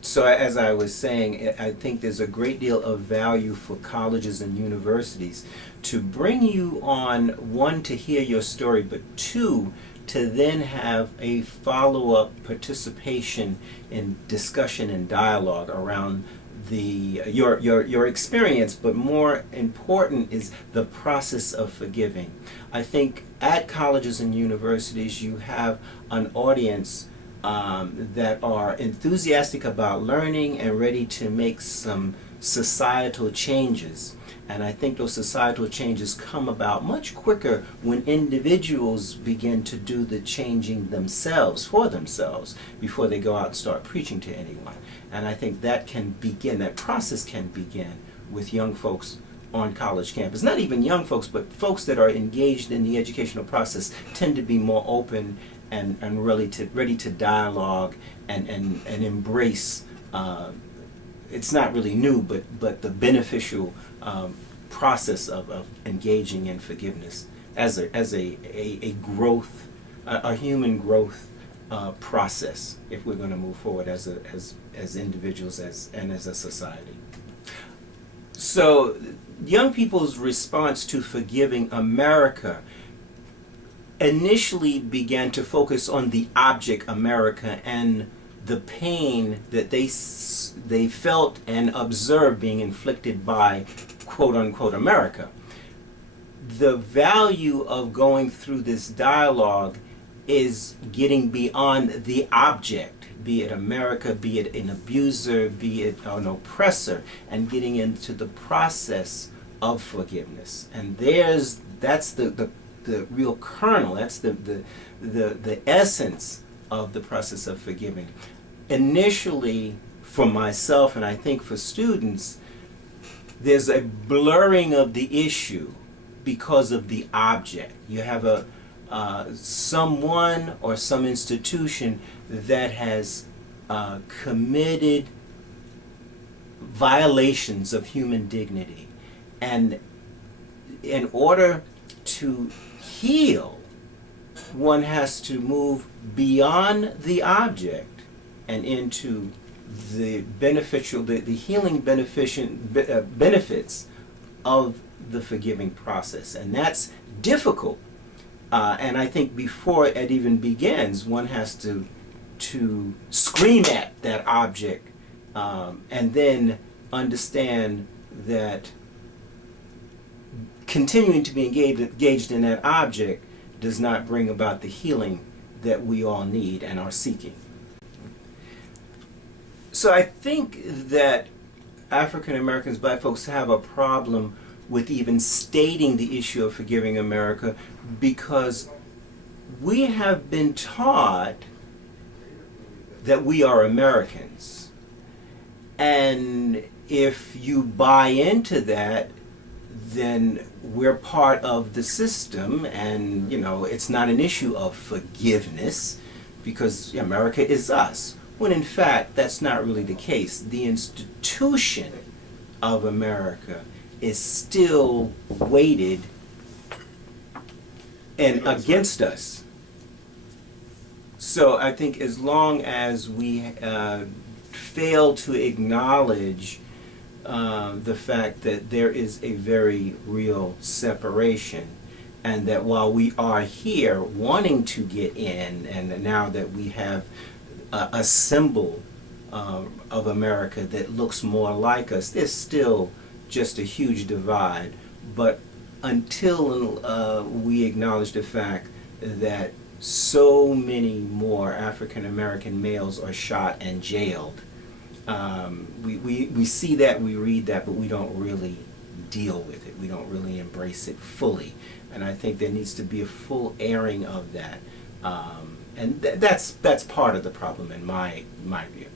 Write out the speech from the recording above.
So as I was saying, I think there's a great deal of value for colleges and universities to bring you on, one, to hear your story, but two, to then have a follow-up participation in discussion and dialogue around your experience, but more important is the process of forgiving. I think at colleges and universities you have an audience that are enthusiastic about learning and ready to make some societal changes. And I think those societal changes come about much quicker when individuals begin to do the changing themselves, for themselves, before they go out and start preaching to anyone. And I think that process can begin with young folks on college campus. Not even young folks, but folks that are engaged in the educational process tend to be more open and ready to dialogue and embrace. It's not really new, but the beneficial process of engaging in forgiveness as a growth, a human growth process, if we're going to move forward as individuals and as a society. So young people's response to forgiving America initially began to focus on the object America and the pain that they felt and observed being inflicted by quote-unquote America. The value of going through this dialogue is getting beyond the object, be it America, be it an abuser, be it an oppressor, and getting into the process of forgiveness. And that's the real kernel, that's the essence of the process of forgiving. Initially, for myself, and I think for students, there's a blurring of the issue because of the object. You have someone or some institution that has committed violations of human dignity, and in order to heal, one has to move beyond the object and into the healing benefits of the forgiving process. And that's difficult. And I think before it even begins, one has to scream at that object and then understand that continuing to be engaged in that object does not bring about the healing that we all need and are seeking. So I think that African Americans, Black folks, have a problem with even stating the issue of forgiving America because we have been taught that we are Americans. And if you buy into that, then we're part of the system, and it's not an issue of forgiveness because America is us. When in fact that's not really the case. The institution of America is still weighted and against us. So I think as long as we fail to acknowledge the fact that there is a very real separation, and that while we are here wanting to get in, and now that we have a symbol of America that looks more like us, there's still just a huge divide. But until we acknowledge the fact that so many more African American males are shot and jailed, we see that, we read that, but we don't really deal with it. We don't really embrace it fully. And I think there needs to be a full airing of that. And that's part of the problem in my view.